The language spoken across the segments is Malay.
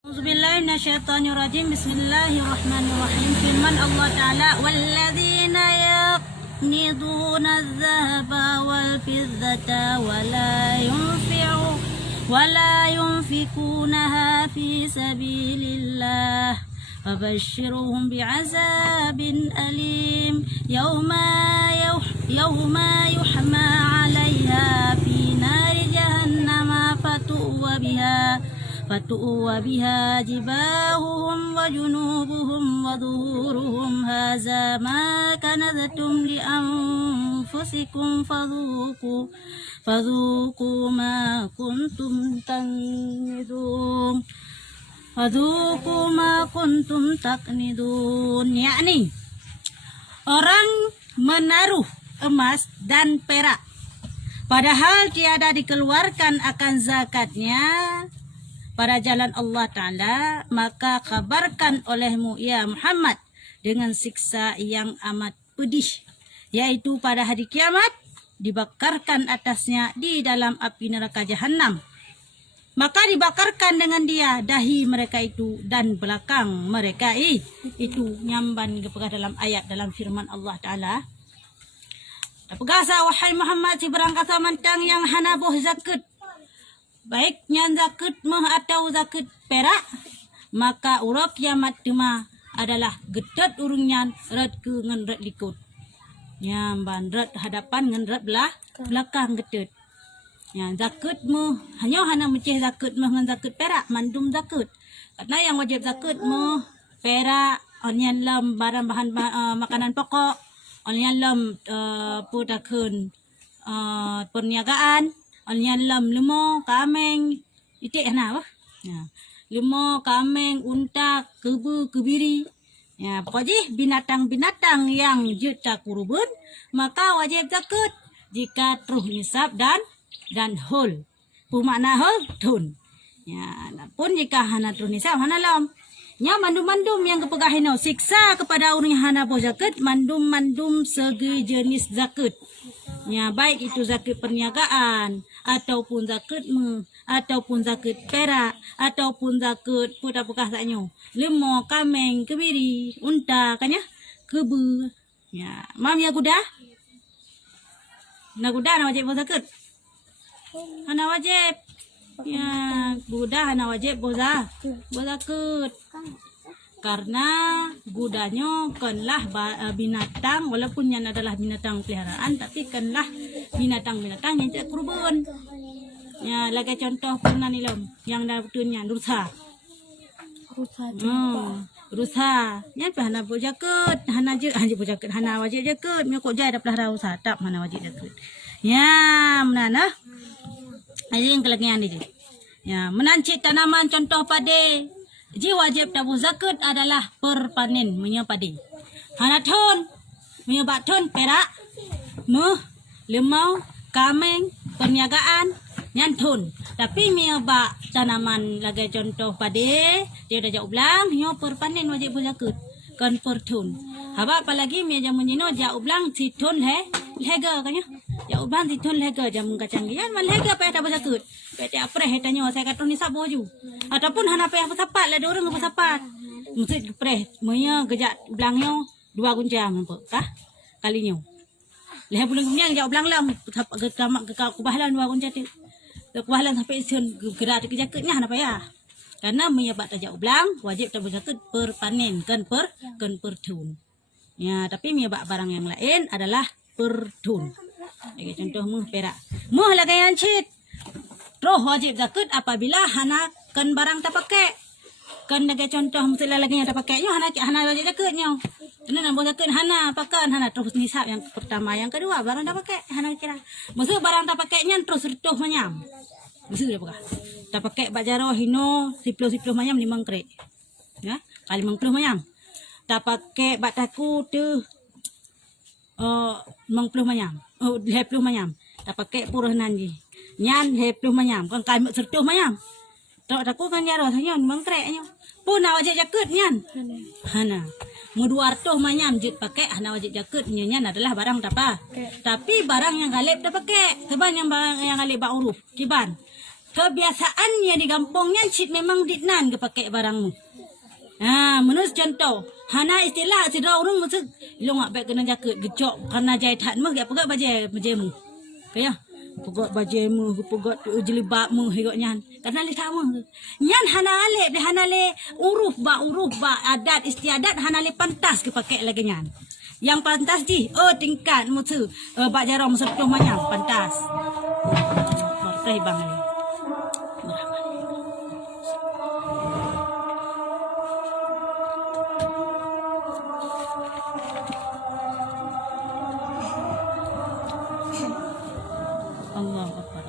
Auzubillahiminasyaitonirrajim. Bismillahirrahmanirrahim. Firman Allah Ta'ala, walladzina yaqniduna adh-dhahaba wal fiddata wala yunfikunaha fi sabilillah fabashshirhum bi'azabin alim yawma yuhma 'alaiha fi nari jahannama fatu'wa biha jibahuhum wa junubuhum wa dhuhuruhum hadza ma kanaztum li anfusikum fadhuku ma kuntum taknidun. Yakni orang menaruh emas dan perak padahal tiada dikeluarkan akan zakatnya pada jalan Allah Ta'ala, maka kabarkan olehmu ya Muhammad dengan siksa yang amat pedih, yaitu pada hari kiamat dibakarkan atasnya di dalam api neraka jahanam. Maka dibakarkan dengan dia dahi mereka itu dan belakang mereka. Itu nyamban kepada dalam ayat dalam firman Allah Ta'ala. Tapegasa wahai Muhammad si berangkasa mantang yang hanabuh zakat, baik nyan zakat mah atau zakat perak, maka urap kiamat tema adalah gedet urungnya red ke ngan red likut. Nyamban red hadapan ngan red belakang gedet. Ya zakat mah hana meceh zakat mah ngan zakat perak mandum zakat. Karena yang wajib zakat mah perak, onyan lam barang bahan makanan pokok, onyan lam putakeun perniagaan, onyan lam lemo, kameng, itik hana apa? Ya. Lemo, kameng, unta, kebu, kebiri. Ya, pokoknya binatang-binatang yang juta kurban maka wajib zakat jika terus nisab dan hul. Bermakna hul tun. Ya, pun jika hana terus nisab hana lam. Nya mandum-mandum yang kepegahin siksa kepada orang yang hana boh zakat, mandum-mandum segi jenis zakat. Ya, baik itu zakat perniagaan ataupun zakat ataupun zakat perak ataupun zakat putra bekasanya lemo, kameng, kebiri, unta kan ya, kebu. Ya, mam ya kuda. Na kuda na wajib zakat. Hana wajib. Ya, kuda hana wajib zakat. Karena gudanya kanlah binatang, walaupun yang adalah binatang peliharaan, tapi kanlah binatang-binatang yang tidak kurban. Ya, lagi contoh pernah nilom yang dah betulnya rusa. Rusa. Ya, hana bojaket, hana bojaket, hana wajib jaket. Mia kok jai dah pelihara rusa, tak hana wajib jaket. Ya, menana. Aja yang kelakian dia. Ya, menancit tanaman contoh padi. Ji wajib tabu zakat adalah perpanen punya padi. Hana ton, punya ton perak, lemau, kameng, perniagaan, nyantun. Tapi punya tanaman lagi contoh padi, dia dah jauh belang, punya perpanen wajib zakat. Kan pertun. Haba apalagi punya jamu nyino jauh belang si ton lega kan ya. Jauh belang si ton lega jamu kacang gian mal lega payah tabu zakat. Payah apreh tanya saya kata ni sabo ju. Ataupun hana payah sapat lah ada orang sapat. Mesti preh monya gejak belangnya dua gunjam kah kalinya. Leh bulan kemudian jauh belang lam gamak kubahlan dua gunjam tu. Kubahlan sampai sen gerak ke jaketnya hana payah. Karena menyebab jauh belang wajib tabu zakat perpanen kan pertun. Ya, tapi menyebab barang yang lain adalah pertun. Bagi contoh perak. Muh lagi yang cit. Roh wajib zakat apabila hana kan barang tak pakai. Kan lagi contoh mesti lagi yang tak pakainya hana wajib zakatnya. Kena nak buat zakat hana pakai hana terus nisab yang pertama, yang kedua barang tak pakai hana kira. Maksud barang tak pakainya terus retuh manyam. Maksud dia pakai. Tak pakai bajaro hino 10 manyam 5 krek. Ya, kali 50 manyam. Tak pakai bataku tu 50 manyam. 20 manyam. Tak pakai purah nanji. Nyan 20 manyam. Kan kai 10 manyam. Tak aku kan jaro sanyo 5 kreknya. Pun nak wajib jaket nyan. Hana. Mu 200 manyam jut pakai hana wajib jaket nyan adalah barang tak apa. Tapi barang yang galib tak pakai. Keban yang galib ba uruf. Kiban. kebiasaannya di kampungnya cik memang ditnan ke pakai barangmu. Menurut contoh, hana istilah si orang musik lo ngak baik kena jaket gecok karena jahitan mah gak pegat bajamu. Kaya pegat bajamu, pegat jilbabmu higoknya. Karena li sama. Nyan hana le uruf ba adat istiadat hana le pantas ke pakai lagi nyan. Yang pantas di tingkat musuh bak jarang musuh macam pantas. Martai bang ni. Allah Akbar.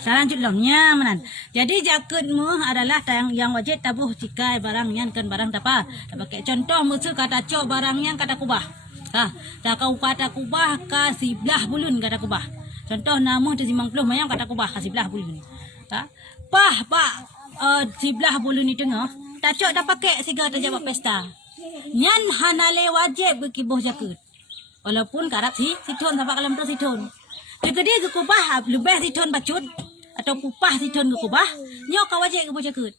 Selanjut lomnya menan. Jadi jakut mu adalah yang wajib tabuh jika barang yang kan barang tapa. Pakai contoh musuh kata cok barang yang kata kubah. Tak kau kata kubah ka sebelah bulun kata kubah. Contoh nama tu 50 mayang kata kubah ka sebelah bulun. Pak sebelah bulun itu ngah. Tak cok dah pakai siga tak jawab pesta. Nyan hanale wajib berkibuh jakut. Walaupun karat siton sampai kalam tu siton. Jadi ke kubah lebih siton bacut atau kupah siton ke kubah, nyo ka wajib ke jakut.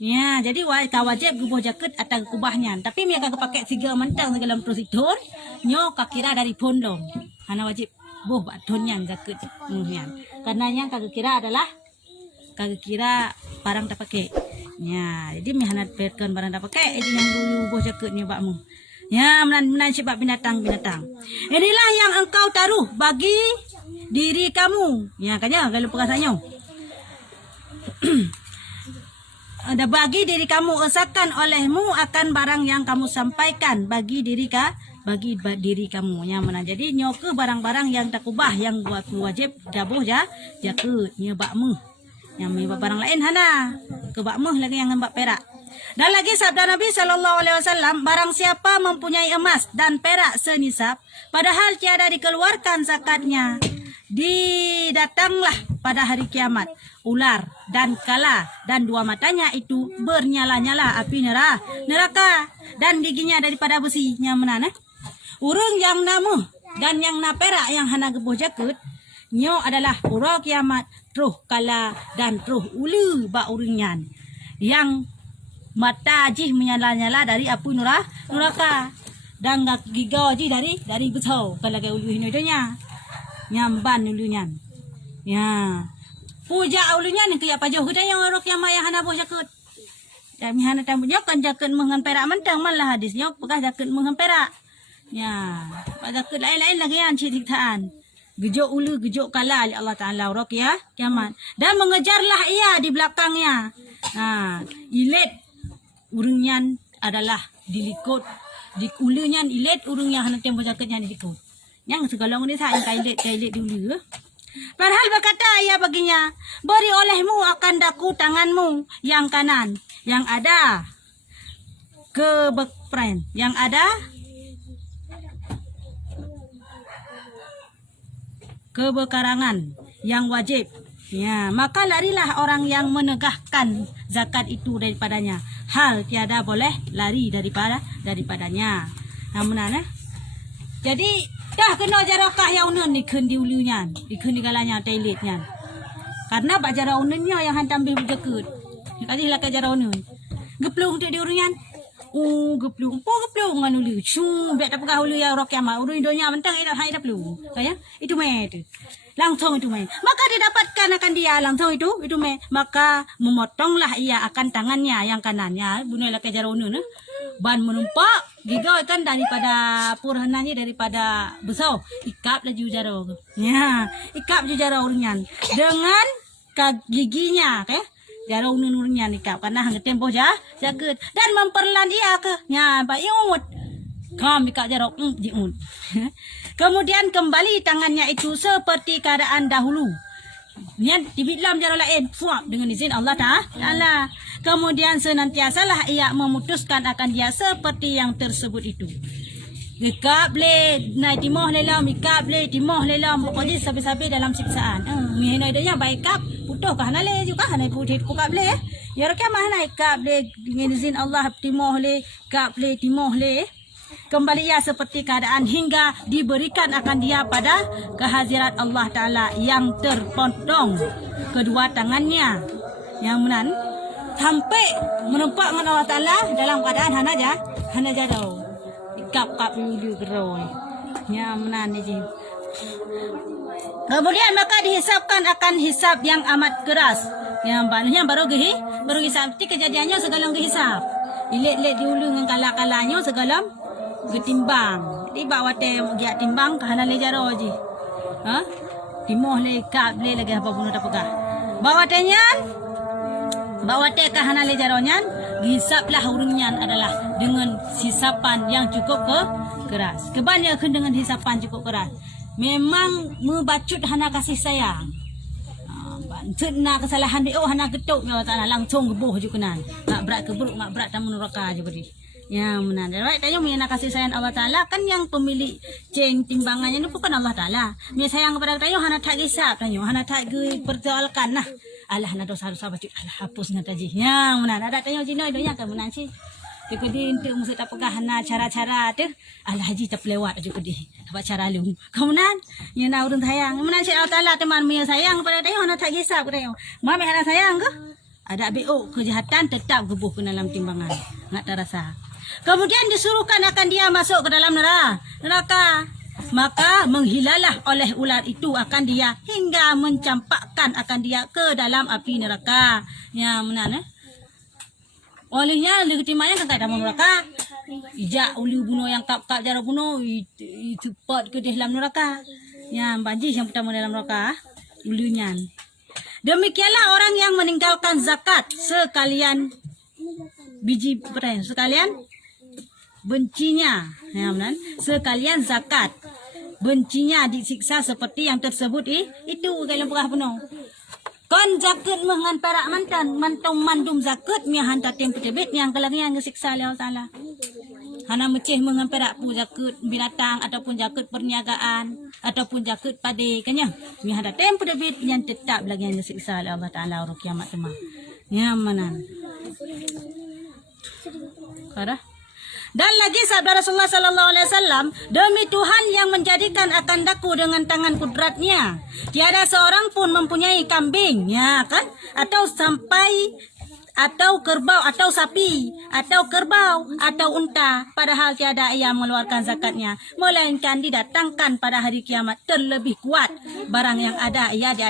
Ya, jadi ka wajib ke jakut atau kubahnya. Tapi mi akan pakai siga mentang dalam tu siton, nyo ka kira dari pondong. Hana wajib boh batonnya jakut muhyan. Karena yang ka kira adalah ka kira barang tak pakai. Ya, jadi mi hana perkan barang tak pakai, itu yang dulu boh jakutnya bakmu. Ya, menan sebab binatang. Inilah yang engkau taruh bagi diri kamu. Ya, kanya kalau perasaannya. Ada bagi diri kamu esakan olehmu akan barang yang kamu sampaikan bagi diri kamu. Ya, mana jadi nyoke barang-barang yang tak ubah yang buat wajib dabuh jakut nyebakmu. Yang mebak barang lain hana kebakmu lagi yang ngembak perak. Dan lagi sabda Nabi SAW, barang siapa mempunyai emas dan perak senisab, padahal tiada dikeluarkan zakatnya, didatanglah pada hari kiamat ular dan kala dan dua matanya itu bernyala-nyala api neraka dan giginya daripada besi nyamanan. Urang yang namuh dan yang na perak yang hana gebuh jakut, nyo adalah urang kiamat, truh kala dan truh ulu ba uringan yang mata jih menyala-nyala dari api neraka dan gigau jih dari besau kalau ke ulu hinodonya nyamban ulunya. Ya. Puja ulunya ni kiya pajoh kita yang orang yang maya hana boh jakut. Dan mi hana tambah kan jakut mengan perak mentang malah hadis nyok bekas jakut mengan perak. Ya. Pak jakut lain-lain lagi yang ciritaan. Gejok ulu gejok kala Allah Taala orang ya kiamat. Dan mengejarlah ia di belakangnya. Ilet urunyan adalah dilikut di ulunya ilet urung yang hana tempo jakutnya dilikut. Yang segala ni saya kailet dulu. Padahal berkata ia baginya, beri olehmu akan daku tanganmu yang kanan yang ada kebekpren, yang ada kebekarangan yang wajib. Ya, maka larilah orang yang menegakkan zakat itu daripadanya. Hal tiada boleh lari daripadanya. Namun jadi dah kena jarakah yang unun dikun di ulunya, dikun di galanya toiletnya. Karena bak jarak ununnya yang hantam be berjakut. Kali lah ke jarak unun. Geplung tu di urunyan. Geplung ngan ulu. Bet tak pegah ulu ya rok kiamat. Urun donya mentang hai dah pelung. Kaya itu me tu. Langsung itu me. Maka didapatkan akan dia langsung itu me. Maka memotonglah ia akan tangannya yang kanannya. Bunuhlah ke jarak unun. Ban menumpak gigau kan daripada purhananya daripada besau ikap laju jaro ya ikap ju jaro urunyan dengan giginya jaro urunyan ikap karena hang tempoh jakut dan memperlan ia ke nya ba iut kam ikap jaro jiut kemudian kembali tangannya itu seperti keadaan dahulu. Niat dibilam jaro lain fuap dengan izin Allah Ta'ala. Kemudian senantiasalah ia memutuskan akan dia seperti yang tersebut itu. Ikap le naik timoh lelam, ikap le timoh lelam. Pokoknya sabi-sabi dalam siksaan. Mihina idanya baik kap putuh kah nale juga hanai putih ku kap le. Ya rakyat mana ikap le dengan izin Allah timoh le, kap le timoh le. Kembali ia seperti keadaan hingga diberikan akan dia pada kehadirat Allah Ta'ala yang terpotong kedua tangannya yang menan sampai menempat dengan Allah Ta'ala dalam keadaan hana jadau ikap dulu geroi yang menan ni. Kemudian maka dihisapkan akan hisap yang amat keras yang baru hisap kejadiannya segala hisap ilet-ilet diulu dengan kala-kalanya segala ketimbang di bawa teh dia timbang kahana le jaro je timoh le kap le lagi apa bunuh tapakah bawa teh kahana le jaro nyan hisaplah urunyan adalah dengan hisapan yang cukup keras kebanyakan dengan hisapan cukup keras memang membacut hana kasih sayang Sena kesalahan BO hana ketuk ya Allah langsung gebuh je kenan. Ngak berat ke buruk ngak berat tamu neraka je beri. Ya menan. Baik tayo mina kasih sayang Allah Taala kan yang pemilik ceng timbangannya itu bukan Allah Taala. Dia sayang kepada tayo hana tak hisap tayo hana tak persoalkan nah. Allah na dosa-dosa baca Allah hapus na taji. Ya menan ada tayo jino donya kan menan sih. Kedi untuk musuh tak pegah na cara-cara tu Allah haji tak lewat aja kedi dapat cara lu kemudian ya na urun sayang kemudian si Allah Taala teman punya sayang pada tayo nak tak kisah pada tayo mami ada sayang ke ada BO kejahatan tetap gebuh ke dalam timbangan nak terasa kemudian disuruhkan akan dia masuk ke dalam neraka maka menghilalah oleh ular itu akan dia hingga mencampakkan akan dia ke dalam api neraka ya mana olehnya legiti maya kan tak ada neraka. Ijak uli bunuh yang kap jara bunuh cepat ke dalam neraka. Yang banjir yang pertama dalam neraka ulinya. Demikianlah orang yang meninggalkan zakat sekalian biji perayaan sekalian bencinya. Ya benar. Sekalian zakat bencinya disiksa seperti yang tersebut itu dalam perah penuh. Kon zakat mengan perak mantan mantong mandum zakat mi hantar tempat tebet yang kelangnya ngesiksa Allah Taala. Hana meceh mengan perak pu zakat binatang ataupun zakat perniagaan ataupun zakat padi kanya. Mi hantar tempat tebet yang tetap lagi yang ngesiksa Allah Taala ro kiamat temah. Ya manan. Kara dan lagi sabda Rasulullah sallallahu alaihi wasallam, demi Tuhan yang menjadikan akan daku dengan tangan kudratnya, tiada seorang pun mempunyai kambing, ya kan? Atau sampai atau kerbau atau sapi atau kerbau atau unta padahal tiada ia mengeluarkan zakatnya, melainkan didatangkan pada hari kiamat terlebih kuat barang yang ada ia di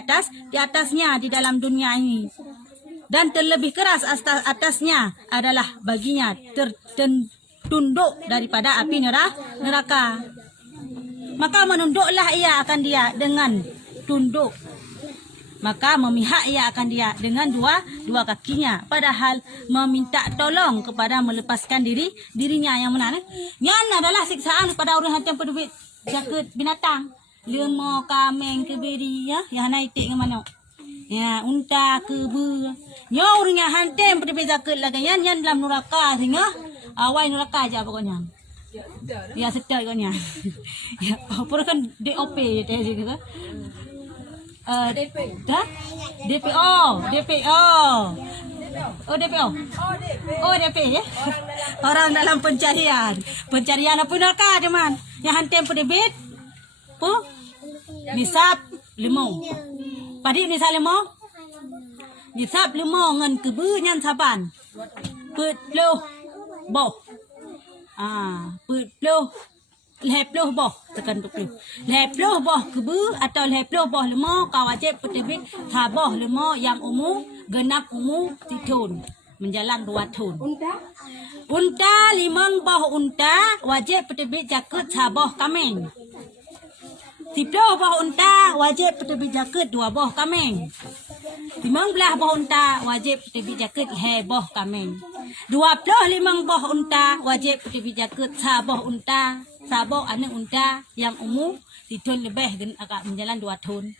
atasnya di dalam dunia ini. Dan terlebih keras atasnya adalah baginya tunduk daripada api neraka. Maka menunduklah ia akan dia dengan tunduk. Maka memihak ia akan dia dengan dua kakinya. Padahal meminta tolong kepada melepaskan dirinya yang benar. Yang adalah siksaan kepada orang yang penduduk zakat binatang. Lemah, kambing, kebiri, ya, yang naitik ke mana? Ya, unta, kebu. Ya, orangnya hantam penduduk zakat lagi. Yang dalam neraka sehingga awal neraka aja pokoknya. Ya setel pokoknya. Ya, apa kan DOP je tadi gitu. DPO. Oh DP ya. Orang dalam pencarian apa neraka teman. Yang hantam pendebit. Nisab 5. Padi nisab 5. Nisab 5 ngan kebu nyan saban. Put loh. Boh. Puluh. Lepluh boh. Tekan puluh. Lepluh boh kebu atau lepluh boh lemo kau wajib petebit saboh lemo yang umum genap umum titun. Menjalan 2 tahun. Unta 5 boh unta wajib petebit jaket saboh kameng. 10 boh unta wajib petebit jaket 2 boh kameng. 15 boh unta wajib petebit jaket boh kameng. 25 boh unta wajib petebit jaket saboh unta. Saboh anak unta yang umum ditun lebih agak menjalan 2 tahun.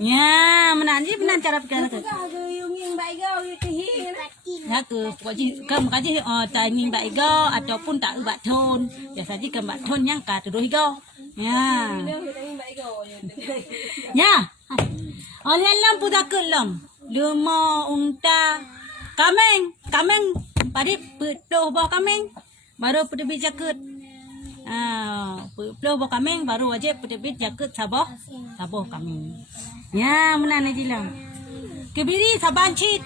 Ya, menanti benar cara pikiran tu. Ya ke, kaji tani mbak ego ataupun tak ubah tahun. Biasa je ke mbak tahun yang kata 2 ego. Ya. Ya. Oleh lampu tak kelam. Lema unta kameng padi pedoh bawah kameng baru pedebit jaket. Pedoh bawah kameng baru wajib pedebit jaket saboh kameng. Ya, mana ni jilang. Kebiri saban cit.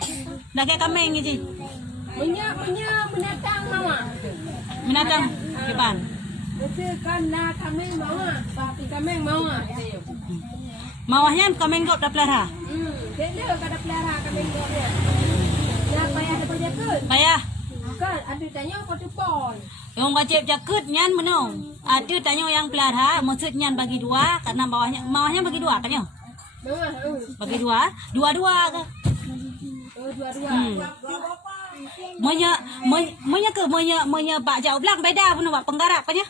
Lagi kameng ni. Punya binatang mama. Binatang depan. Kan na kameng mama. Papi kameng mama. Mawahnya kameng gop dah pelihara. Dia kada pelihara kameng gop dia. Dah payah dapat jaket. Payah. Kan ada tanya kau tu pon. Yang wajib jaket nyan menong. Ada tanya yang pelihara maksudnya bagi 2 karena mawahnya bagi 2 kan ya? Bagi 2 ke? Oh, 2. Menya bak jauh belang beda pun bak penggarap kan ya?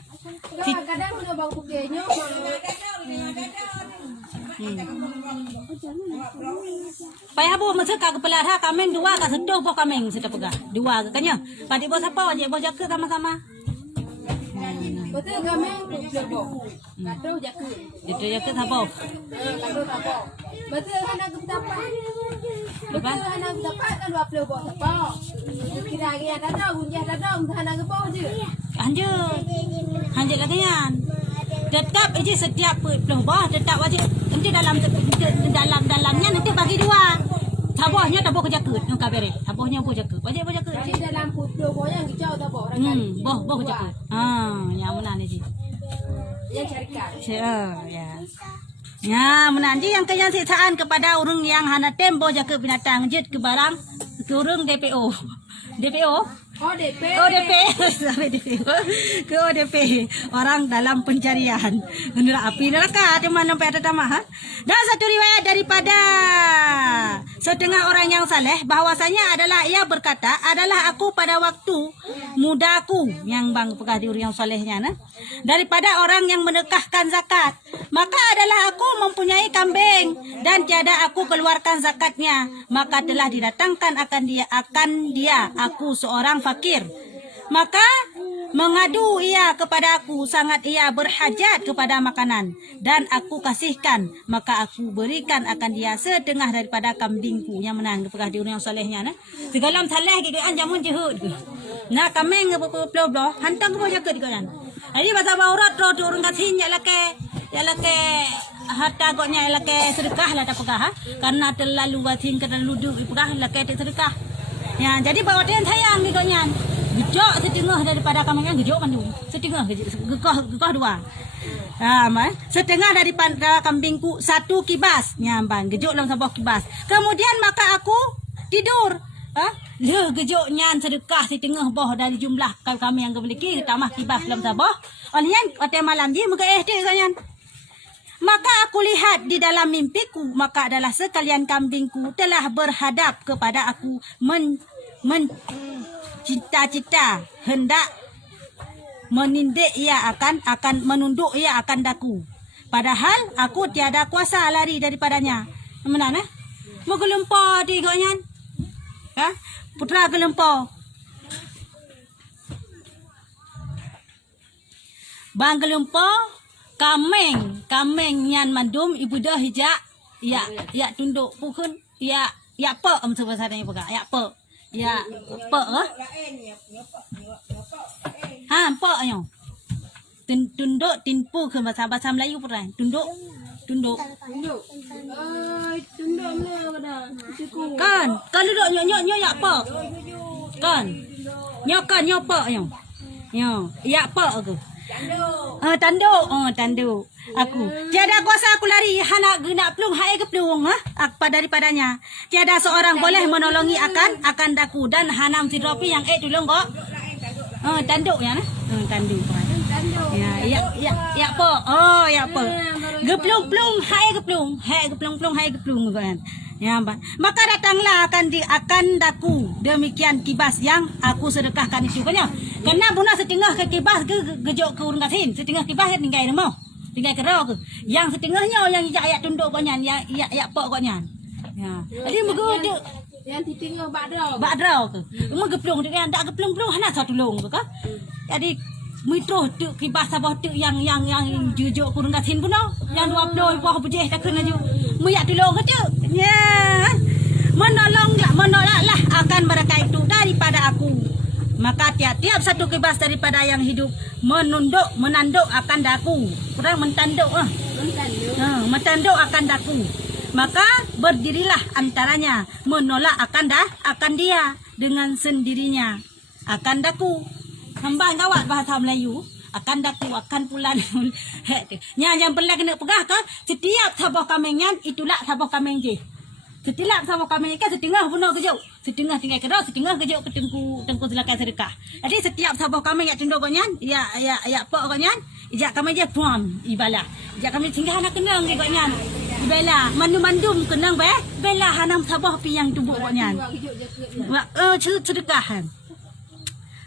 Kadang-kadang bang pukenya. Payah bo masa ka kepala ha kameng dua ka sedoh bo kameng sudah pegah. Dua ke kanya. Padi bo siapa je bo jaga sama-sama. Betul kami berboh. Kado jaga. Itu jaga sabo. Kado sabo. Betul anak betapa. Betul anak betapa kan 20 boh sabo. Kira lagi ada dong, ada dong anak boh je. Anjir lagi yan. Tetap aja setiap peluh boh tetap wajib nanti dalamnya nanti bagi dua. Sabohnya tak boleh jaga nak kabere. Sabohnya boleh jaga. Wajib jaga. Jadi dalam putih boh yang hijau tak boh. Boh jaga. Yang mana ni ji? Yang syarikat. Ya. Ya, menanti yang kaya siksaan kepada orang yang hana tempo jaga binatang jet ke barang ke orang DPO. DPO? ODP. ODP. Sampai DPO. Ke ODP. Orang dalam pencarian. Menurut api neraka. Di mana sampai ada tamah. Ha? Dan satu riwayat daripada setengah orang yang saleh bahwasanya adalah ia berkata adalah aku pada waktu mudaku yang bang pegah di orang yang salehnya nah daripada orang yang menekahkan zakat maka adalah aku mempunyai kambing dan tiada aku keluarkan zakatnya maka telah didatangkan akan dia aku seorang fakir maka mengadu ia kepada aku sangat ia berhajat kepada makanan dan aku kasihkan maka aku berikan akan dia setengah daripada kambingku yang menang dipegah di orang solehnya nah segalam saleh ke an jamun jehud nah kameng blo hantang ko jaga dikanan ari bahasa baurat ro orang kasin ya lake harta goknya lake sedekah lah tak pegah karena terlalu wasin terlalu duduk pegah lake sedekah ya jadi bawa dia sayang dikoknya gejok setengah daripada kami kan gejok mandu setengah gekah dua setengah daripada kambingku satu kibas nyambang gejok dalam sebuah kibas kemudian maka aku tidur gejoknya sedekah setengah boh dari jumlah kami yang memiliki tambah kibas dalam sebuah olian hotel malam je muka kanyan maka aku lihat di dalam mimpiku maka adalah sekalian kambingku telah berhadap kepada aku cita-cita hendak menindik ia akan menunduk ia akan daku padahal aku tiada kuasa lari daripadanya mana nah mau gelempo di gonyan putra gelempo bang gelempo kameng nyan mandum ibu dah hijak ya tunduk pukun ya apa bahasa ni pegak ya apa ya apa apa ayo tunduk tinpu ke bahasa Melayu pernah tunduk Tunduk mana pada kan duduk nyok ya apa kan nyokan nyopa ayo ya apa aku tanduk aku tiada kuasa aku lari hana guna pelung hai ke pelung daripadanya tiada seorang boleh menolongi akan daku dan hanam si Ropi yang tolong kok tanduk ya nah tanduk ya apa ya apa geplung hai geplung kan ya maka datanglah akan daku demikian kibas yang aku sedekahkan itu kan ya karena buna setengah ke kibas gejok ke urang kasin setengah kibas tinggal mau tinggal kerau ke yang setengahnya yang ayat tunduk konyan ya apa konyan ya jadi begitu yang ditinggal badrau ke mau geplung dia ndak geplung hana satu long ke jadi mitro tu kibas sabah tu yang jujur kurang kasin pun yang 20 buah bejeh tak kena ju muyak tolong ke tu ya menolaklah akan mereka itu daripada aku maka tiap-tiap satu kibas daripada yang hidup menanduk akan daku kurang mentanduk mentanduk akan daku maka berdirilah antaranya menolak akan dia dengan sendirinya akan daku hamba gawat bahasa Melayu akan daku akan pulan yang pernah kena pegah ke setiap sabah kamengan itulah sabah kameng je setiap sabah kameng kan setengah bunuh kejauh setengah tinggal kerau setengah kejauh ke tengku silakan sedekah jadi setiap sabah kameng yang tunduk konyan ya apa konyan ijak kami je puam ibalah ijak kami singgah nak kenang ke konyan ibala mandum kenang bela hanam sabah pi yang tubuh konyan sedekahan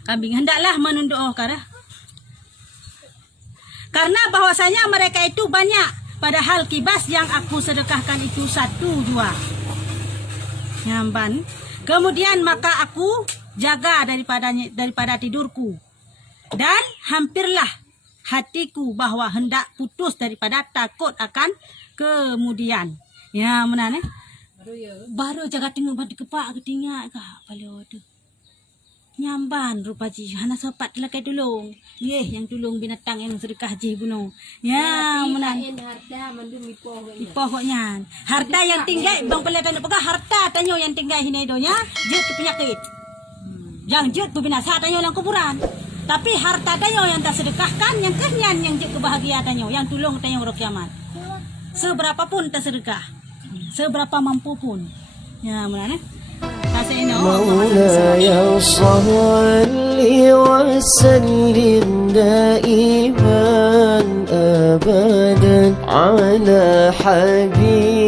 kambing hendaklah menunduk karena bahwasanya mereka itu banyak Padahal kibas yang aku sedekahkan itu 1 jua. Nyamban. Kemudian maka aku jaga daripada tidurku. Dan hampirlah hatiku bahwa hendak putus daripada takut akan kemudian. Ya, mana ni? Baru jaga tengok pada kepak ketingak kah pala tu. Nyamban rupa ji hana sopat lah kai tolong. Yang tolong binatang yang sedekah ji bunuh. Ya, mana harta mandu mipoh pokoknya harta yang tinggal bang pala tanyo pegah harta tanyo yang tinggal hini donya jut ke penyakit. Yang jut binasa tanyo lang kuburan. Tapi harta tanyo yang tak sedekahkan yang kenyan yang jut kebahagiaan tanyo yang tolong tanyo ro kiamat. Seberapa pun tak sedekah. Seberapa mampu pun. Ya, mana مولاي صل وسلم دائما أبدا على حبيبك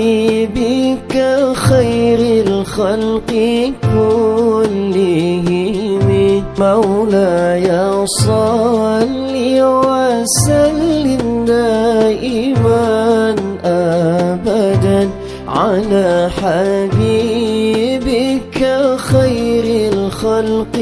خير الخلق كلهم مولاي صل وسلم دائما أبدا على حبيبك خير الخلق